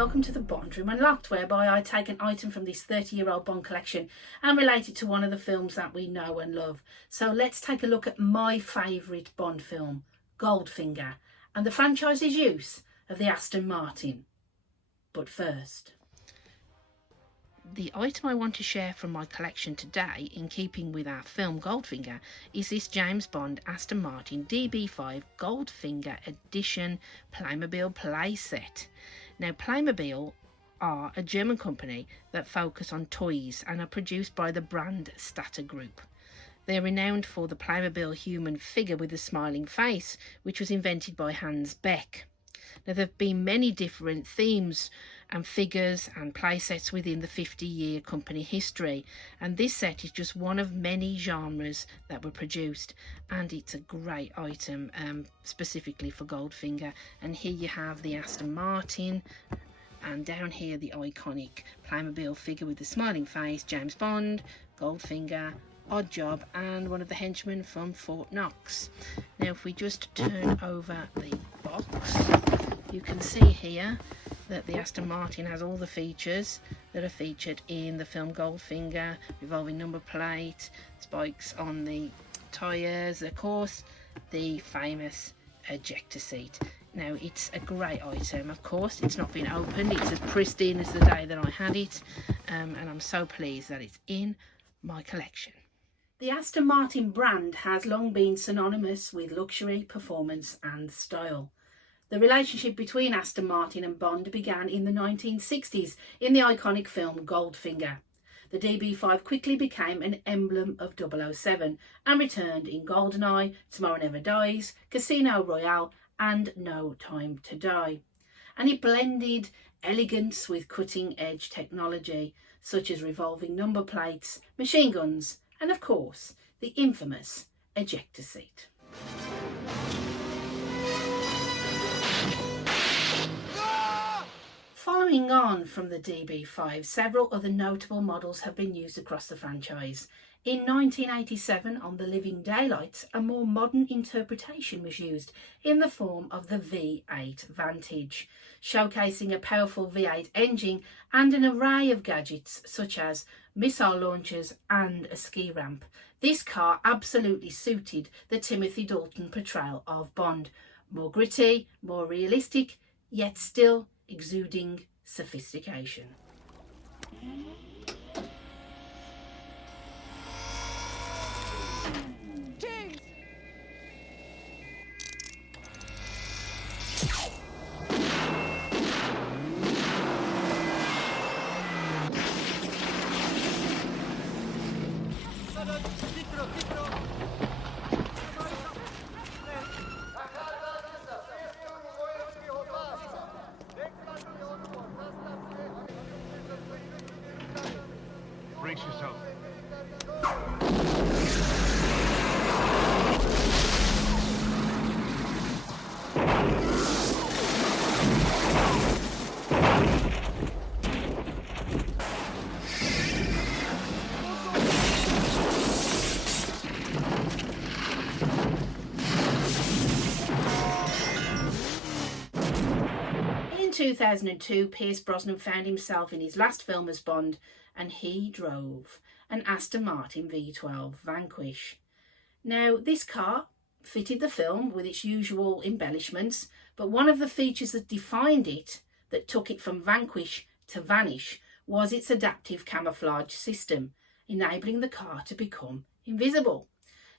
welcome to the Bond Room Unlocked, whereby I take an item from this 30-year-old Bond collection and relate it to one of the films that we know and love. So let's take a look at my favourite Bond film, Goldfinger, and the franchise's use of the Aston Martin. But first, the item I want to share from my collection today, in keeping with our film Goldfinger, is this James Bond Aston Martin DB5 Goldfinger Edition Playmobil playset. Now, Playmobil are a German company that focus on toys and are produced by the brand Stata Group. They are renowned for the Playmobil human figure with a smiling face, which was invented by Hans Beck. Now, there have been many different themes and figures and playsets within the 50-year company history, and this set is just one of many genres that were produced, and it's a great item specifically for Goldfinger. And here you have the Aston Martin, and down here the iconic Playmobil figure with the smiling face, James Bond, Goldfinger, Odd Job, and one of the henchmen from Fort Knox. Now, if we just turn over the box, you can see here that the Aston Martin has all the features that are featured in the film Goldfinger: revolving number plate, spikes on the tyres, of course, the famous ejector seat. Now, it's a great item. Of course, it's not been opened. It's as pristine as the day that I had it, and I'm so pleased that it's in my collection. The Aston Martin brand has long been synonymous with luxury, performance and style. The relationship between Aston Martin and Bond began in the 1960s in the iconic film Goldfinger. The DB5 quickly became an emblem of 007 and returned in GoldenEye, Tomorrow Never Dies, Casino Royale and No Time to Die. And it blended elegance with cutting-edge technology such as revolving number plates, machine guns and, of course, the infamous ejector seat. Following on from the DB5, several other notable models have been used across the franchise. In 1987, on the Living Daylights, a more modern interpretation was used in the form of the V8 Vantage, showcasing a powerful V8 engine and an array of gadgets such as missile launchers and a ski ramp. This car absolutely suited the Timothy Dalton portrayal of Bond. More gritty, more realistic, yet still exuding sophistication. Brace yourself. In 2002, Pierce Brosnan found himself in his last film as Bond, and he drove an Aston Martin V12 Vanquish. Now, this car fitted the film with its usual embellishments, but one of the features that defined it, that took it from Vanquish to Vanish, was its adaptive camouflage system, enabling the car to become invisible.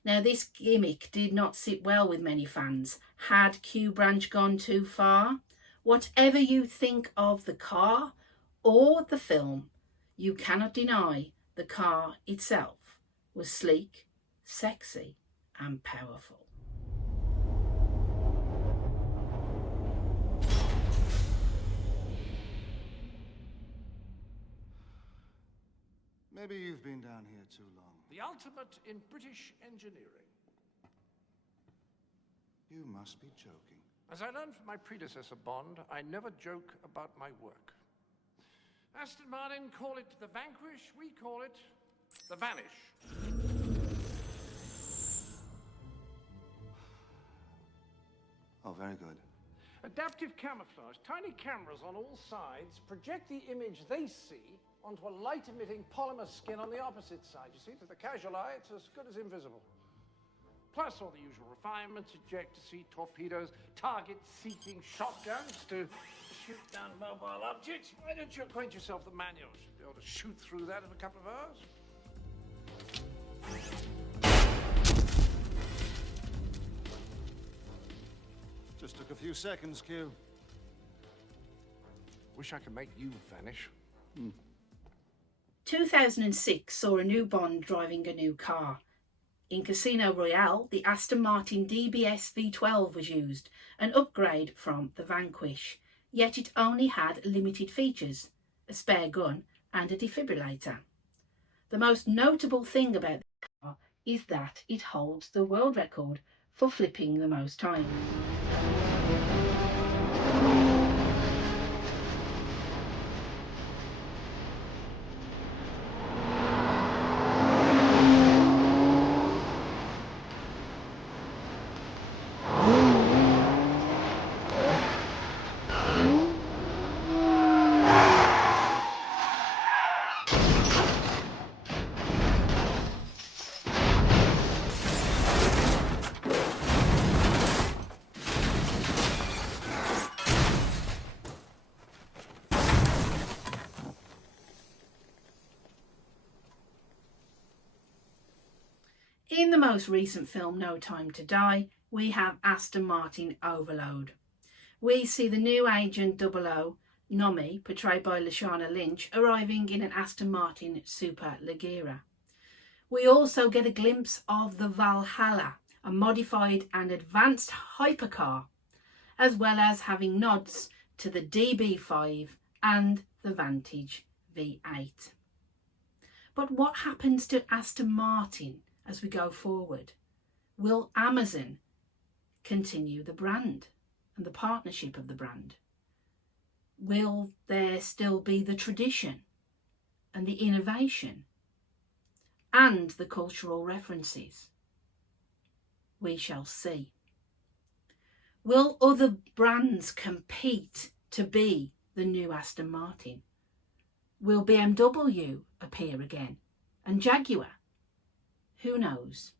Now, this gimmick did not sit well with many fans. Had Q Branch gone too far? Whatever you think of the car or the film, you cannot deny the car itself was sleek, sexy and powerful. Maybe you've been down here too long. The ultimate in British engineering. You must be joking. As I learned from my predecessor, Bond, I never joke about my work. Aston Martin call it the Vanquish, we call it the Vanish. Oh, very good. Adaptive camouflage. Tiny cameras on all sides project the image they see onto a light-emitting polymer skin on the opposite side. You see, to the casual eye, it's as good as invisible. Plus all the usual refinements, ejector seat, torpedoes, target-seeking shotguns to shoot down mobile objects. Why don't you acquaint yourself with the manual? You should be able to shoot through that in a couple of hours. Just took a few seconds, Q. Wish I could make you vanish. 2006 saw a new Bond driving a new car. In Casino Royale, the Aston Martin DBS V12 was used, an upgrade from the Vanquish, yet it only had limited features, a spare gun and a defibrillator. The most notable thing about the car is that it holds the world record for flipping the most times. In the most recent film, No Time to Die, we have Aston Martin Overload. We see the new Agent 00, Nomi, portrayed by Lashana Lynch, arriving in an Aston Martin Super Leggera. We also get a glimpse of the Valhalla, a modified and advanced hypercar, as well as having nods to the DB5 and the Vantage V8. But what happens to Aston Martin as we go forward? Will Amazon continue the brand and the partnership of the brand? Will there still be the tradition and the innovation and the cultural references? We shall see. Will other brands compete to be the new Aston Martin? Will BMW appear again and Jaguar? Who knows?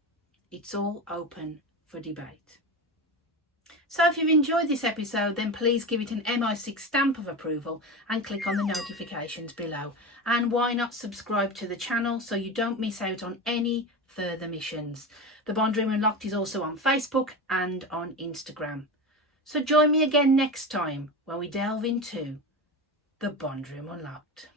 It's all open for debate. So if you've enjoyed this episode, then please give it an MI6 stamp of approval and click on the notifications below. And why not subscribe to the channel so you don't miss out on any further missions. The Bond Room Unlocked is also on Facebook and on Instagram. So join me again next time when we delve into the Bond Room Unlocked.